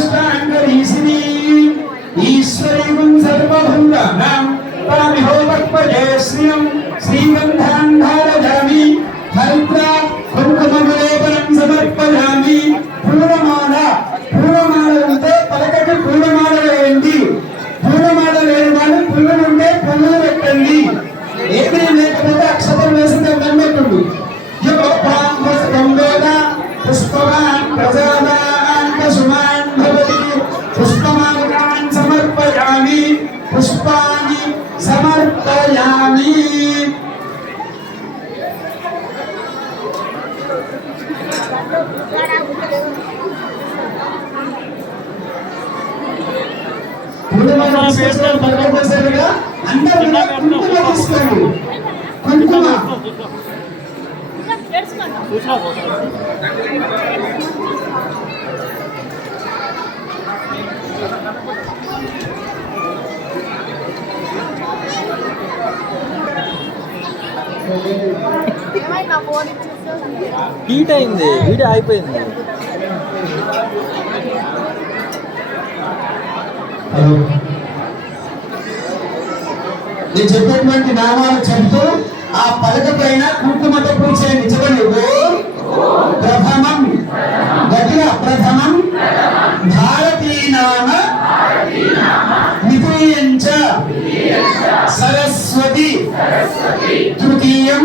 काष्ठाङ्गरीशिनी ईश्वरीं सर्वभङ्गानां तामिहोपक्वजे श्रियं श्रीगन्धान्धारयामि हरिद्रा कुङ्कुमलेपनं समर्पयामि पूर्णमाल ఉంటే పలకకి పూర్ణమాల వేయండి పూర్ణమాల లేని వాళ్ళు పువ్వులు ఉంటే పువ్వులు పెట్టండి ఏమీ లేకపోతే అక్షతం వేసి దండెట్టుంది పుష్పవాన్ ప్రజావాన్ పశుమాన్ భవతి పుష్పమాలికాన్ సమర్పయామి పుష్పాని సమర్పయామి కుంకుమ హీట్ అయింది, హీట్ అయిపోయింది. నేను చెప్పేటువంటి నామాలు చెబుతూ ఆ పలక పైన కుంకుమతో పూసేయండి. చెప్పండి. ఓం ప్రథమం గట్టిగా ప్రథమం భారతీనామ ద్వితీయంచ సరస్వతి తృతీయం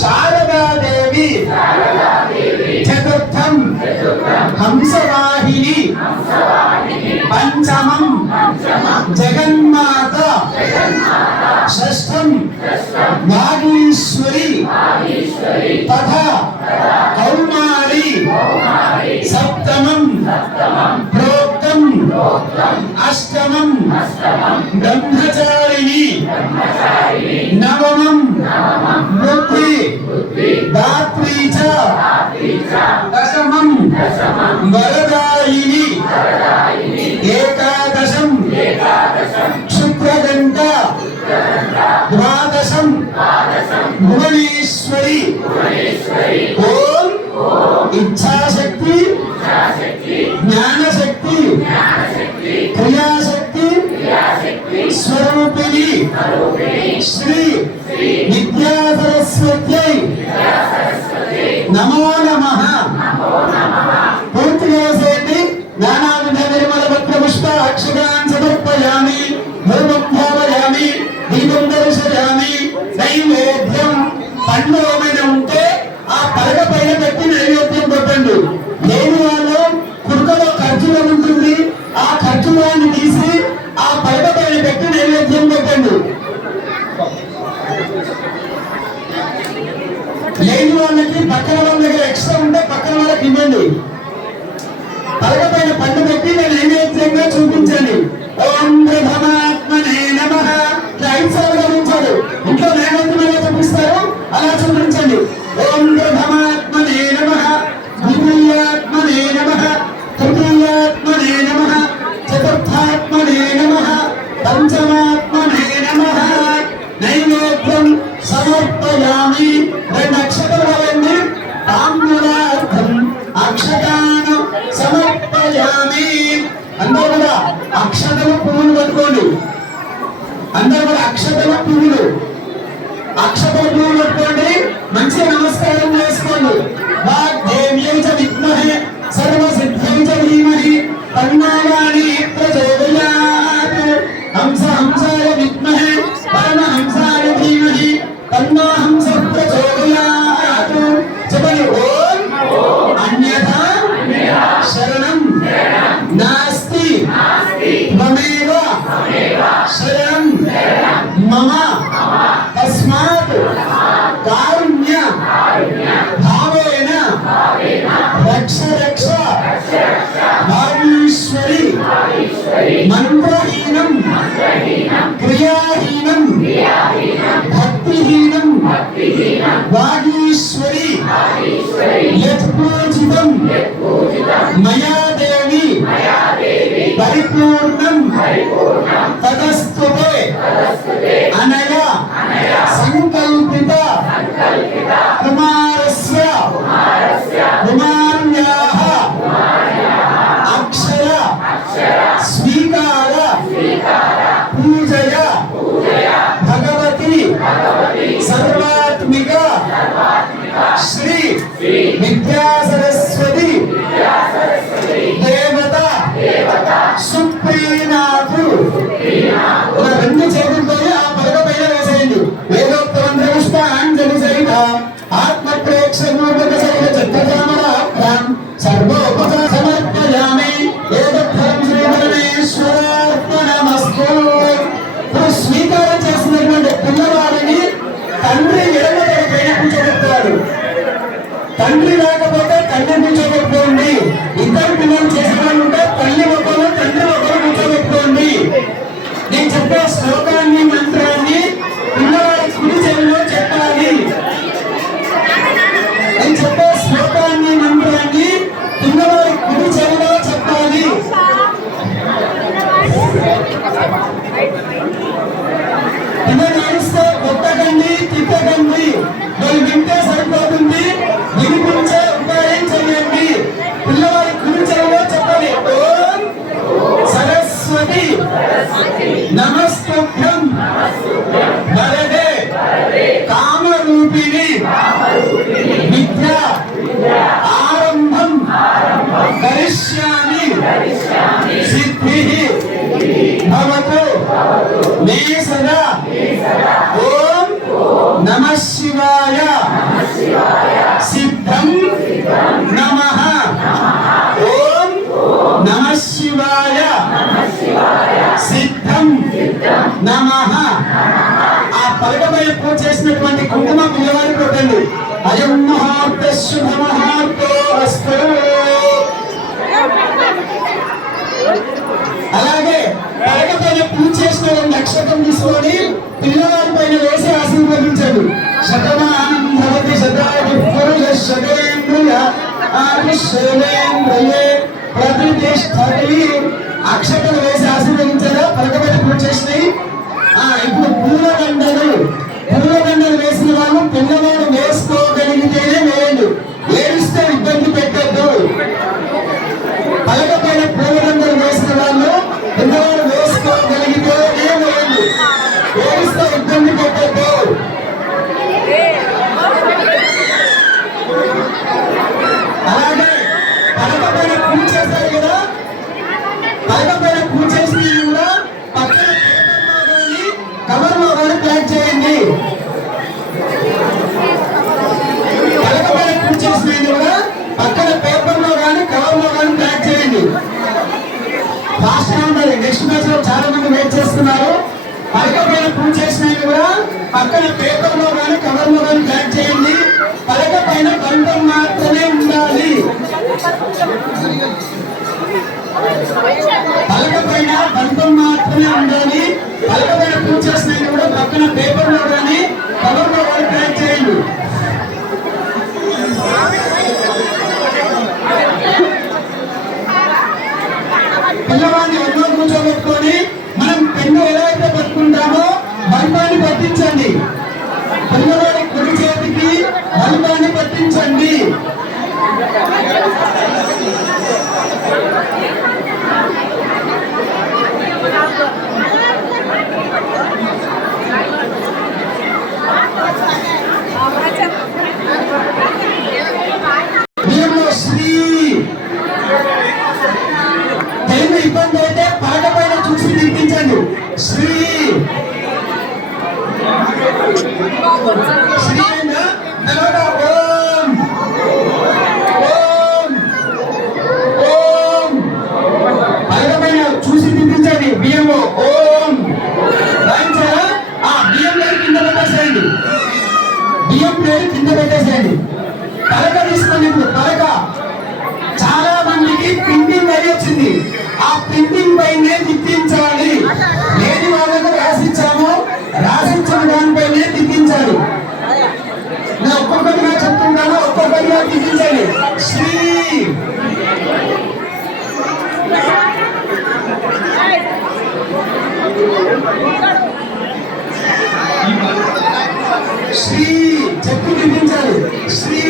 శారదాదేవి చతుర్థం హంసవాహిని పంచమం జగన్మాత షష్ఠం నాగేశ్వరి తథా కౌమారి సప్తమం ప్రోక్తం అష్టమం బ్రహ్మచారిణి నవమం బుద్ధి దాత్రీ చ దశమం వరదాయిని ఏకాదశం శుక్రగంట ద్వాదశం భువనేశ్వరి ఓం ఇచ్ఛాశక్తి జ్ఞానశక్తి క్రియాశక్తి స్వరూపిణి శ్రీ విద్యా సరస్వత్యై నమో నమః. పూర్తిగా చేయండి. నానావిధ నిర్మల భక్త పుష్ప అక్షరాన్ సమర్పయామి ధూపం భావయామి దీపం దర్శయామి నైవేద్యం పండ్లు ఏమైనా ఉంటే ఆ పలక పైన పెట్టి నైవేద్యం పెట్టండి. లేని వాళ్ళు కుడుకలో ఖర్జూరం ఉంటుంది, ఆ ఖర్జూరాన్ని తీసి ఆ పలక పైన పెట్టి నైవేద్యం పెట్టండి. లేని వాళ్ళకి పక్కన వాళ్ళ దగ్గర ఎక్స్ట్రా ఉంటే పక్కన వాళ్ళకి ఇవ్వండి. పలక పైన పండు పెట్టి నేను నైవేద్యంగా చూపించండి. ఓం బ్రహ్మాత్మనే నమః. ఐదు సార్లు గమనించారు. ఇంట్లో నైవేద్యం ఎలా చూపిస్తారు అలా చూపించండి. ఓం బ్రహ్మాత్మనే నమః ద్వితీయాత్మనే నమః తృతీయాత్మనే నమః చతుర్థాత్మనే నమః పంచమాత్మనే నమః. నైవేద్యం సమర్పయామి. రెండు అక్షరాలండి. తాంబూలార్థం అక్షతాను సమర్పయామి. అందరూ కూడా అక్షతలు పువ్వులు పట్టుకోండి. అందరూ కూడా అక్షతలు పువ్వులు పట్టుకోండి. మంచిగా నమస్కారం చేసుకోండి. వాగ్దేవ్యై చ విద్మహే సర్వసిద్ధ్యై చ ధీమహి తన్నో ప్రచోదయాత్. హంసాయ విద్మహే పరమహంసాయ ధీమహి తన్నో హంస ప్రచోదయాత్. చెప్పండి. ఓం అన్యథా శరణం నాస్తి త్వమేవ శరణం మమ తస్మాత్ కారుణ్య భావేన రక్ష రక్ష భాగీశ్వరి. మంత్రహీనం క్రియాహీనం భక్తిహీనం వాగీశ్వరి యత్పూజితం మయా దేవి పరిపూర్ణం తదస్తుతే అనయా సంకల్పిత కుమారస్య కుమార్యాః అక్షర చేసేవాళ్ళు ఉంటే తల్లి ఒకరు తండ్రి ఒకరు కూర్చోబెట్టుకోండి. నేను చెప్పే శ్లోకాన్ని మంత్రాన్ని పిల్లవాడి కుడి చెవిలో చెప్పాలి. నేను చెప్పే శ్లోకాన్ని మంత్రాన్ని పిల్లవాడి కుడి చెవిలో చెప్పాలి. పిల్లలు నడిస్తే కొట్టకండి, తిట్టకండి. వాళ్ళు వింటే సరిపోతుంది, వినిపించే ఉపాయం చేయండి. పిల్లవాడి కుడి చెవిలో చెప్పాలి. ఓం సరస్వతి నమస్తుభ్యం వరదే కామరూపిణి విద్యా ఆరంభం కరిష్యామి సిద్ధిః భవతు మే సదా. ఓం నమః శివాయ సిద్ధం నమః. ఓం నమః శివాయ సిద్ధం నమః. ఆ పలకపై పూజ చేసినటువంటి కుంకుమ పిల్లవాడికి కొట్టండి. అయం ముహూర్త శుభ ముహూర్తో అస్తు. అలాగే పలకపైన పూజ చేసిన నక్షత్రం తీసుకొని పిల్లవాడి పైన వేసి ఆశీర్వదించండి. శతమానం భవతి శతాయు పురుష శతేంద్రియ ఆయుష్యేంద్రియే ప్రతిష్ఠతి. అక్షతలు వేసి ఆశీర్వదించారా పలకపైన పూజ చేసినాయి. ఇప్పుడు పూలదండలు వేసిన వాళ్ళు పిల్లవాడు వేసుకోగలిగితేనే వేయండి. ఏడిస్తే ఇబ్బంది పెట్టద్దు. పలకపైన పూలదండలు వేసిన వాళ్ళు పిల్లవాడు వేసుకోగలిగితేనే వేయండి. ఏడిస్తే ఇబ్బంది పెట్టద్దు. అలాగే పలకపైన పూజ చేస్తారు కదా, పలకపైన పూజ చేసిన కూడా పక్కన కవర్లో కానీ ప్యాక్ చేయండి. పలకపైన పూజ చేసిన కూడా పక్కన పేపర్లో కానీ కవర్లో కానీ ప్యాక్ చేయండి. ఫాస్ట్ గా ఉండాలి. నెక్స్ట్ మ్యాచ్ లో చాలా మంది వెయిట్ చేస్తున్నారు. పలకపైన పూజ చేసిన కూడా పక్కన పేపర్లో కానీ కవర్లో కానీ ప్యాక్ చేయండి. పలకపైన బంధం మాత్రమే ఉండాలి. పలకపైన బంధం మాత్రమే ఉండాలి. పలకపైన పూజ చేసిన కూడా పక్కన పేపర్లో కానీ కవర్లో కానీ ప్యాక్ చేయండి. పిల్లవాడిని ఒళ్ళో కూర్చోబెట్టుకొని మనం పెన్ను ఎలా అయితే పట్టుకుంటామో బంధాన్ని పట్టించండి. పిల్లవాడి కుడి చేతికి బంధాన్ని పట్టించండి. శ్రీ తెలుగు ఇబ్బంది అయితే పలకపైన చూసి తినిపించండి. శ్రీ శ్రీ తర్వాత ఓం ఓం ఓం పలకపైన చూసి తినిపించండి. బియ్యము ఓం రాయించారా? బియ్యం లేదు కింద పెట్టేసేయండి. బియ్యం లేదు కింద పెట్టేసేయండి. పలక తీసుకొని ఇప్పుడు పలక చాలా మందికి ప్రింటింగ్ అయి వచ్చింది. ఆ ప్రింటింగ్ పైనే తిప్పించాలి. లేని వాళ్ళకు రాసిచ్చాము, రాసిచ్చిన దానిపైనే తిప్పించాలి. నేను ఒక్కొక్కటిగా చెప్తున్నాను, ఒక్కొక్కటిగా తిప్పించాలి. శ్రీ శ్రీ చెప్పు తిప్పించాలి. శ్రీ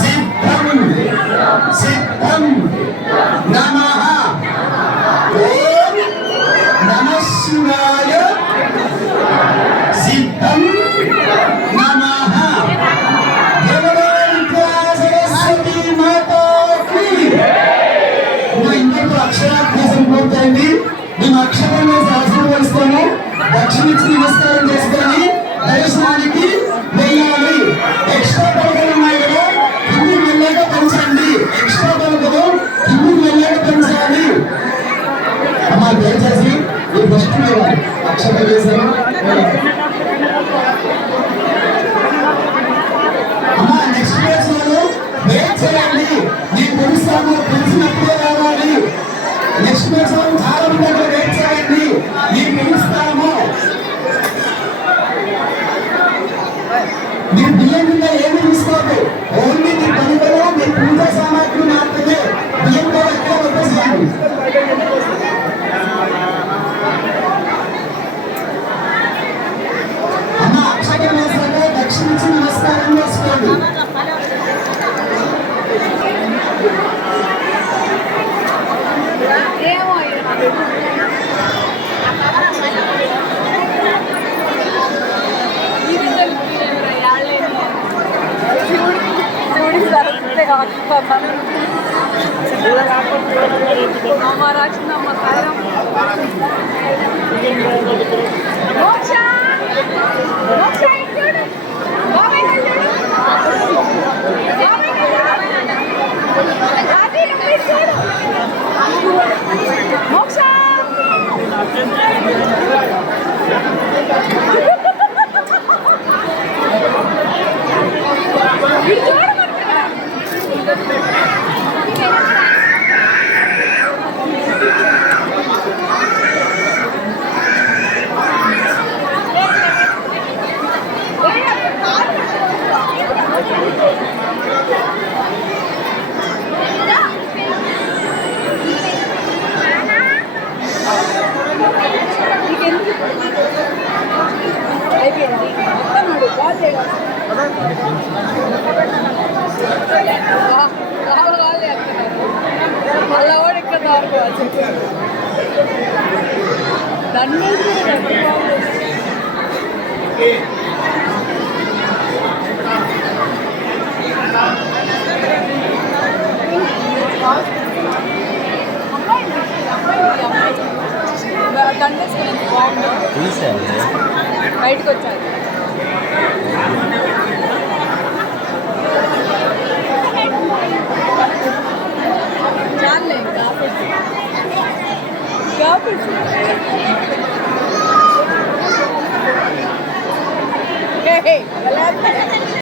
సిద్ధం సిద్ధం నమః చేశారు. అమ్మా నెక్స్ట్ ప్లేస్ వాళ్ళు వెయిట్ చేయండి, నేను పిలుస్తాను, పిలిచినప్పుడే రావాలి. నెక్స్ట్ ప్లేస్ వాళ్ళు చాలా మంది వెయిట్ చేయండి, నేను పిలుస్తాము. మీరు బియ్యం కింద ఏమి తీసుకోండి, ఓన్లీ మీ పనులలో మీ పూజా సామాగ్రి మాత్రమే బియ్యంతో ఎక్కడ వచ్చేసాను. అమ్మ అక్షరం వేసాక దక్షిణించి నమస్కారం చేసుకోండి. బయటకు వచ్చారు. చాలే